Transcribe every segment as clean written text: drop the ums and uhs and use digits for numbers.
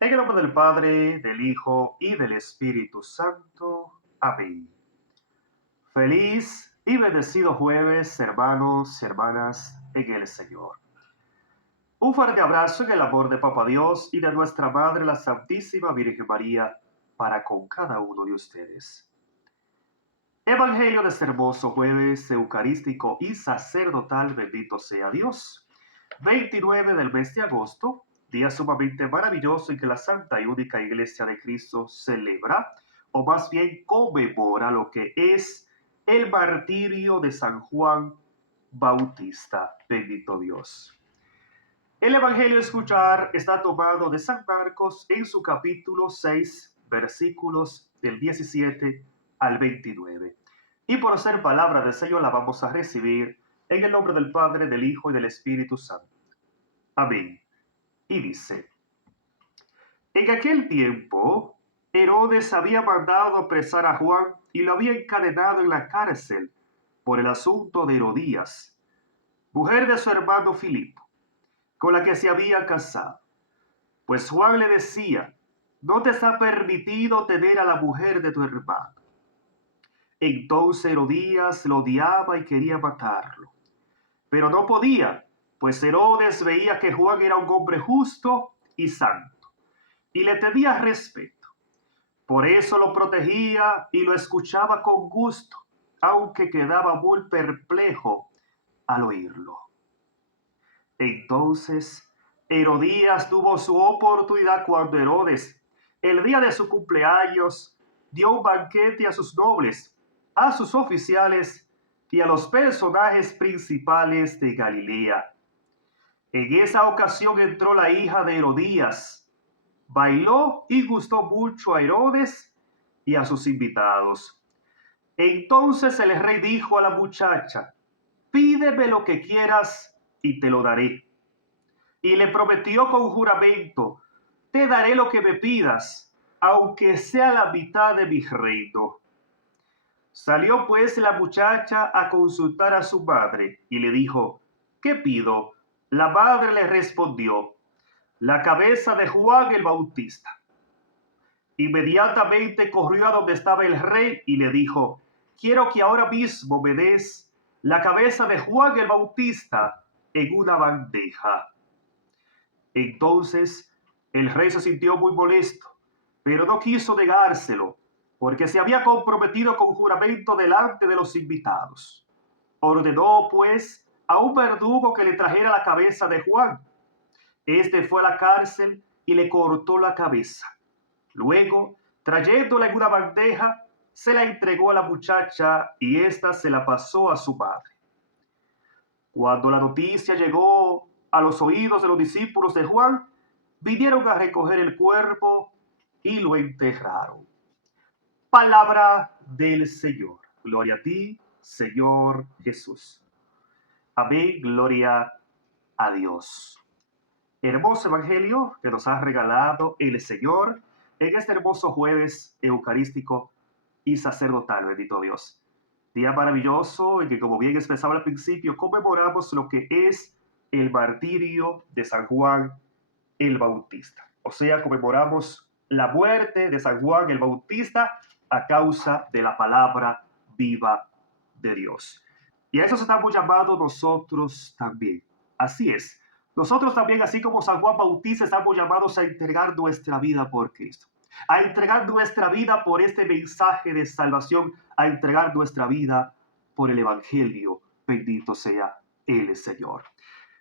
En el nombre del Padre, del Hijo y del Espíritu Santo. Amén. Feliz y bendecido jueves, hermanos y hermanas en el Señor. Un fuerte abrazo en el amor de Papá Dios y de nuestra Madre, la Santísima Virgen María, para con cada uno de ustedes. Evangelio de este hermoso jueves eucarístico y sacerdotal, bendito sea Dios. 29 del mes de agosto, día sumamente maravilloso en que la Santa y Única Iglesia de Cristo celebra, o más bien conmemora lo que es el martirio de San Juan Bautista. Bendito Dios. El Evangelio a escuchar está tomado de San Marcos en su capítulo 6, versículos del 17 al 29. Y por ser palabra del Señor la vamos a recibir en el nombre del Padre, del Hijo y del Espíritu Santo. Amén. Y dice, en aquel tiempo, Herodes había mandado apresar a Juan y lo había encadenado en la cárcel por el asunto de Herodías, mujer de su hermano Filipo, con la que se había casado. Pues Juan le decía, no te está permitido tener a la mujer de tu hermano. Entonces Herodías lo odiaba y quería matarlo, pero no podía, pues Herodes veía que Juan era un hombre justo y santo, y le tenía respeto. Por eso lo protegía y lo escuchaba con gusto, aunque quedaba muy perplejo al oírlo. Entonces Herodías tuvo su oportunidad cuando Herodes, el día de su cumpleaños, dio un banquete a sus nobles, a sus oficiales y a los personajes principales de Galilea. En esa ocasión entró la hija de Herodías, bailó y gustó mucho a Herodes y a sus invitados. Entonces el rey dijo a la muchacha, pídeme lo que quieras y te lo daré. Y le prometió con juramento, te daré lo que me pidas, aunque sea la mitad de mi reino. Salió pues la muchacha a consultar a su madre y le dijo, ¿qué pido? La madre le respondió, la cabeza de Juan el Bautista. Inmediatamente corrió a donde estaba el rey y le dijo, quiero que ahora mismo me des la cabeza de Juan el Bautista en una bandeja. Entonces el rey se sintió muy molesto, pero no quiso negárselo, porque se había comprometido con juramento delante de los invitados. Ordenó, pues, a un verdugo que le trajera la cabeza de Juan. Este fue a la cárcel y le cortó la cabeza. Luego, trayéndola en una bandeja, se la entregó a la muchacha y ésta se la pasó a su madre. Cuando la noticia llegó a los oídos de los discípulos de Juan, vinieron a recoger el cuerpo y lo enterraron. Palabra del Señor. Gloria a ti, Señor Jesús. Amén, gloria a Dios. Hermoso evangelio que nos ha regalado el Señor en este hermoso jueves eucarístico y sacerdotal, bendito Dios. Día maravilloso en que, como bien expresaba al principio, conmemoramos lo que es el martirio de San Juan el Bautista. O sea, conmemoramos la muerte de San Juan el Bautista a causa de la palabra viva de Dios. Y a eso estamos llamados nosotros también. Así es. Nosotros también, así como San Juan Bautista, estamos llamados a entregar nuestra vida por Cristo, a entregar nuestra vida por este mensaje de salvación, a entregar nuestra vida por el Evangelio. Bendito sea el Señor.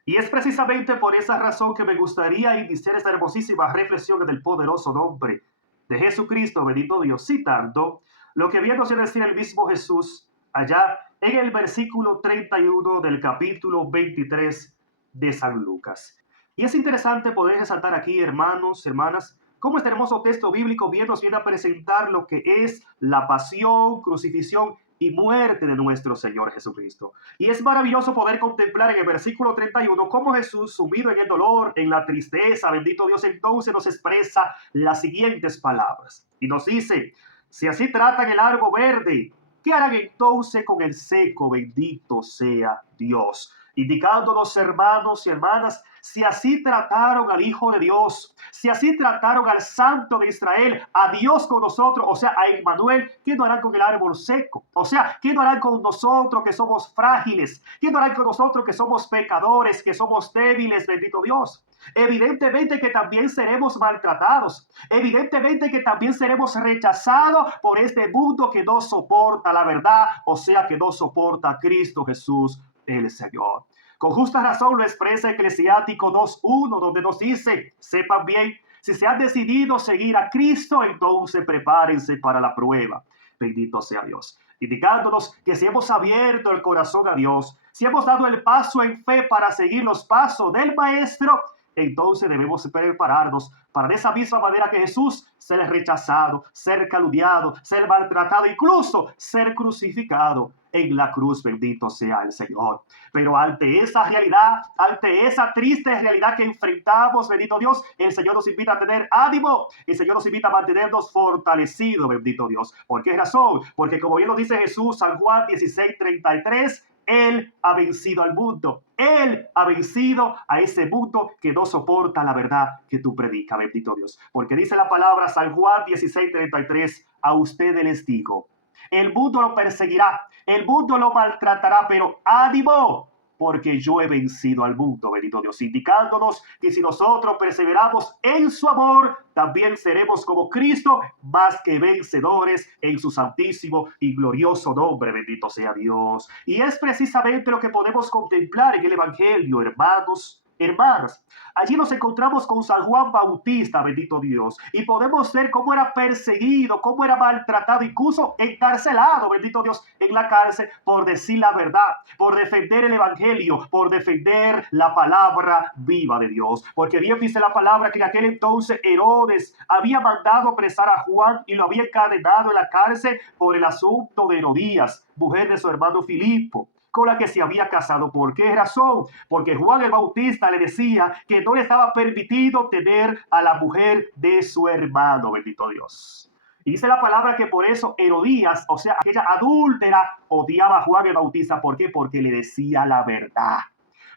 Y es precisamente por esa razón que me gustaría iniciar esta hermosísima reflexión en el poderoso nombre de Jesucristo, bendito Dios, citando lo que viene a decir el mismo Jesús allá en el versículo 31 del capítulo 23 de San Lucas. Y es interesante poder resaltar aquí, hermanos, hermanas, cómo este hermoso texto bíblico bien nos viene a presentar lo que es la pasión, crucifixión y muerte de nuestro Señor Jesucristo. Y es maravilloso poder contemplar en el versículo 31 cómo Jesús, sumido en el dolor, en la tristeza, bendito Dios, entonces nos expresa las siguientes palabras. Y nos dice, si así tratan el árbol verde, ¿qué harán entonces con el seco? Bendito sea Dios. indicándonos, hermanos y hermanas, si así trataron al Hijo de Dios, si así trataron al Santo de Israel, a Dios con nosotros, o sea, a Emmanuel, ¿qué no harán con el árbol seco? O sea, ¿qué no harán con nosotros que somos frágiles? ¿Qué no harán con nosotros que somos pecadores, que somos débiles, bendito Dios? Evidentemente que también seremos maltratados. Evidentemente que también seremos rechazados por este mundo que no soporta la verdad, o sea, que no soporta a Cristo Jesús el Señor. Con justa razón lo expresa Eclesiástico 2:1, donde nos dice, sepan bien, si se han decidido seguir a Cristo, entonces prepárense para la prueba. Bendito sea Dios. Indicándonos que si hemos abierto el corazón a Dios, si hemos dado el paso en fe para seguir los pasos del Maestro, entonces debemos prepararnos para de esa misma manera que Jesús ser rechazado, ser calumniado, ser maltratado, incluso ser crucificado en la cruz. Bendito sea el Señor. Pero ante esa realidad, ante esa triste realidad que enfrentamos, bendito Dios, el Señor nos invita a tener ánimo. El Señor nos invita a mantenernos fortalecidos, bendito Dios. ¿Por qué razón? Porque como bien lo dice Jesús, San Juan 16:33, Él ha vencido al mundo. Él ha vencido a ese mundo que no soporta la verdad que tú predicas, bendito Dios. Porque dice la palabra San Juan 16:33, a ustedes les digo, el mundo lo perseguirá, el mundo lo maltratará, pero ánimo, porque yo he vencido al mundo, bendito Dios, indicándonos que si nosotros perseveramos en su amor, también seremos como Cristo, más que vencedores en su santísimo y glorioso nombre, bendito sea Dios. Y es precisamente lo que podemos contemplar en el Evangelio, hermanos, hermanas. Allí nos encontramos con San Juan Bautista, bendito Dios, y podemos ver cómo era perseguido, cómo era maltratado, incluso encarcelado, bendito Dios, en la cárcel por decir la verdad, por defender el Evangelio, por defender la palabra viva de Dios. Porque bien dice la palabra que en aquel entonces Herodes había mandado apresar a Juan y lo había encadenado en la cárcel por el asunto de Herodías, mujer de su hermano Filipo, con la que se había casado. ¿Por qué razón? Porque Juan el Bautista le decía que no le estaba permitido tener a la mujer de su hermano, bendito Dios. Y dice la palabra que por eso Herodías, o sea, aquella adúltera, odiaba a Juan el Bautista. ¿Por qué? Porque le decía la verdad.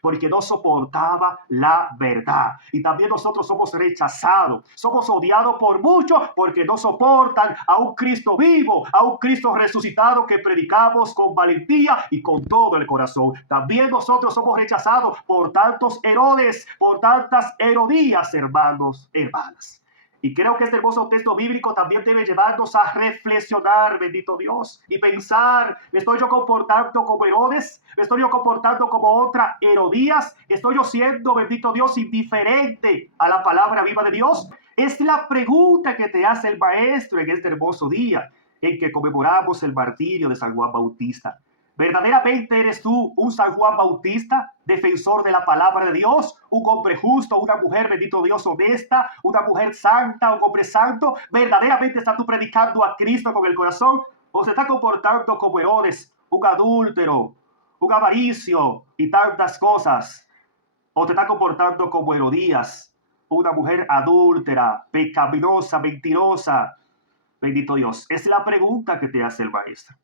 Porque no soportaba la verdad. Y también nosotros somos rechazados, somos odiados por muchos porque no soportan a un Cristo vivo, a un Cristo resucitado que predicamos con valentía y con todo el corazón. También nosotros somos rechazados por tantos Herodes, por tantas Herodías, hermanos, hermanas. Y creo que este hermoso texto bíblico también debe llevarnos a reflexionar, bendito Dios, y pensar, ¿me estoy yo comportando como Herodes? ¿Me estoy yo comportando como otra Herodías? ¿Estoy yo siendo, bendito Dios, indiferente a la palabra viva de Dios? Es la pregunta que te hace el Maestro en este hermoso día en que conmemoramos el martirio de San Juan Bautista. ¿Verdaderamente eres tú un San Juan Bautista, defensor de la palabra de Dios, un hombre justo, una mujer, bendito Dios, honesta, una mujer santa, un hombre santo? ¿Verdaderamente estás tú predicando a Cristo con el corazón? ¿O se está comportando como Herodes, un adúltero, un avaricio y tantas cosas? ¿O te está comportando como Herodías, una mujer adúltera, pecaminosa, mentirosa? Bendito Dios, es la pregunta que te hace el Maestro.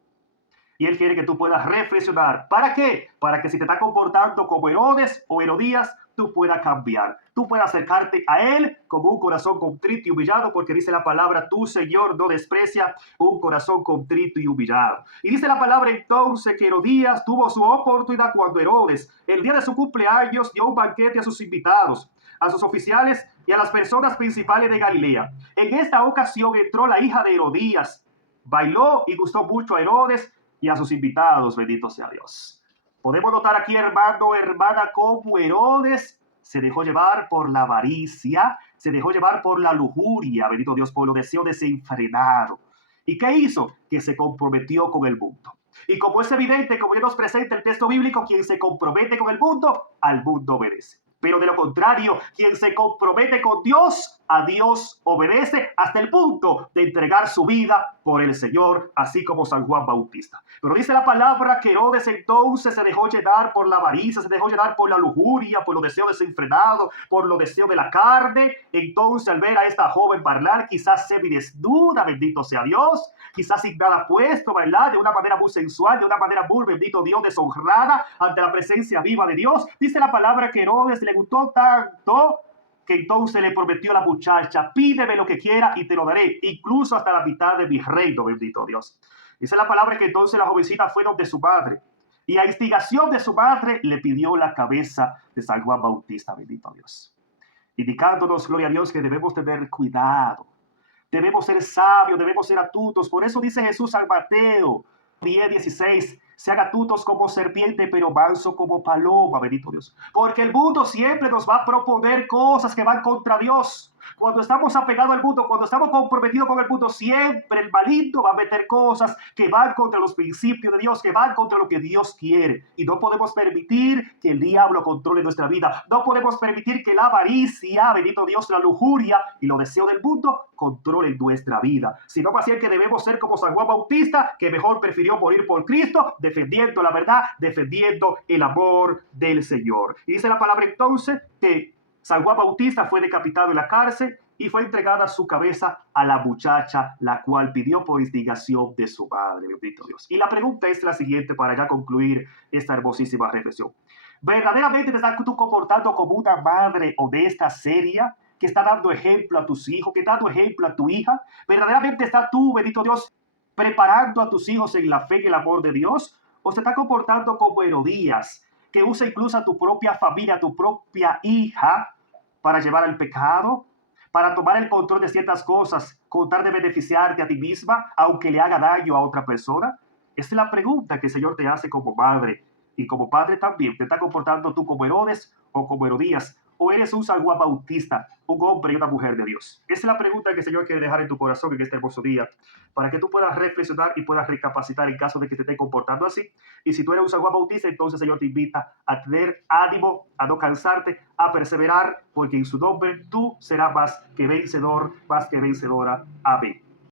Y Él quiere que tú puedas reflexionar. ¿Para qué? Para que si te está comportando como Herodes o Herodías, tú puedas cambiar. Tú puedas acercarte a Él con un corazón contrito y humillado, porque dice la palabra, tu Señor no desprecia un corazón contrito y humillado. Y dice la palabra entonces que Herodías tuvo su oportunidad cuando Herodes, el día de su cumpleaños, dio un banquete a sus invitados, a sus oficiales y a las personas principales de Galilea. En esta ocasión entró la hija de Herodías, bailó y gustó mucho a Herodes y a sus invitados, bendito sea Dios. Podemos notar aquí, hermano, hermana, cómo Herodes se dejó llevar por la avaricia, se dejó llevar por la lujuria, bendito Dios, por los deseos desenfrenados. ¿Y qué hizo? Que se comprometió con el mundo. Y como es evidente, como ya nos presenta el texto bíblico, quien se compromete con el mundo, al mundo obedece. Pero de lo contrario, quien se compromete con Dios, a Dios obedece hasta el punto de entregar su vida por el Señor, así como San Juan Bautista. Pero dice la palabra que Herodes entonces se dejó llenar por la avaricia, se dejó llenar por la lujuria, por los deseos desenfrenados, por los deseos de la carne. Entonces, al ver a esta joven bailar, quizás semidesnuda, bendito sea Dios, quizás sin nada puesto, bailar de una manera muy sensual, de una manera muy, bendito Dios, deshonrada ante la presencia viva de Dios, dice la palabra que Herodes le gustó tanto que entonces le prometió a la muchacha: pídeme lo que quiera y te lo daré, incluso hasta la mitad de mi reino, bendito Dios. Dice la palabra que entonces la jovencita fue donde su madre, y a instigación de su madre le pidió la cabeza de San Juan Bautista, bendito Dios. Indicándonos, gloria a Dios, que debemos tener cuidado, debemos ser sabios, debemos ser astutos. Por eso dice Jesús al Mateo 10:16, sean astutos como serpiente, pero manso como paloma, bendito Dios. Porque el mundo siempre nos va a proponer cosas que van contra Dios. Cuando estamos apegados al mundo, cuando estamos comprometidos con el mundo, siempre el maligno va a meter cosas que van contra los principios de Dios, que van contra lo que Dios quiere. Y no podemos permitir que el diablo controle nuestra vida. No podemos permitir que la avaricia, bendito Dios, la lujuria y los deseos del mundo controlen nuestra vida. Sino más bien que debemos ser como San Juan Bautista, que mejor prefirió morir por Cristo, defendiendo la verdad, defendiendo el amor del Señor. Y dice la palabra entonces que San Juan Bautista fue decapitado en la cárcel y fue entregada su cabeza a la muchacha, la cual pidió por instigación de su madre, bendito Dios. Y la pregunta es la siguiente para ya concluir esta hermosísima reflexión. ¿Verdaderamente te estás tú comportando como una madre honesta, seria, que está dando ejemplo a tus hijos, que está dando ejemplo a tu hija? ¿Verdaderamente estás tú, bendito Dios, preparando a tus hijos en la fe y el amor de Dios? ¿O se está comportando como Herodías, que usa incluso a tu propia familia, a tu propia hija, para llevar al pecado, para tomar el control de ciertas cosas, con tal de beneficiarte a ti misma, aunque le haga daño a otra persona? Esa es la pregunta que el Señor te hace como madre. Y como padre también, ¿te estás comportando tú como Herodes o como Herodías? ¿O eres un San Juan Bautista, un hombre y una mujer de Dios? Esa es la pregunta que el Señor quiere dejar en tu corazón en este hermoso día, para que tú puedas reflexionar y puedas recapacitar en caso de que te estés comportando así. Y si tú eres un San Juan Bautista, entonces el Señor te invita a tener ánimo, a no cansarte, a perseverar, porque en su nombre tú serás más que vencedor, más que vencedora. Amén.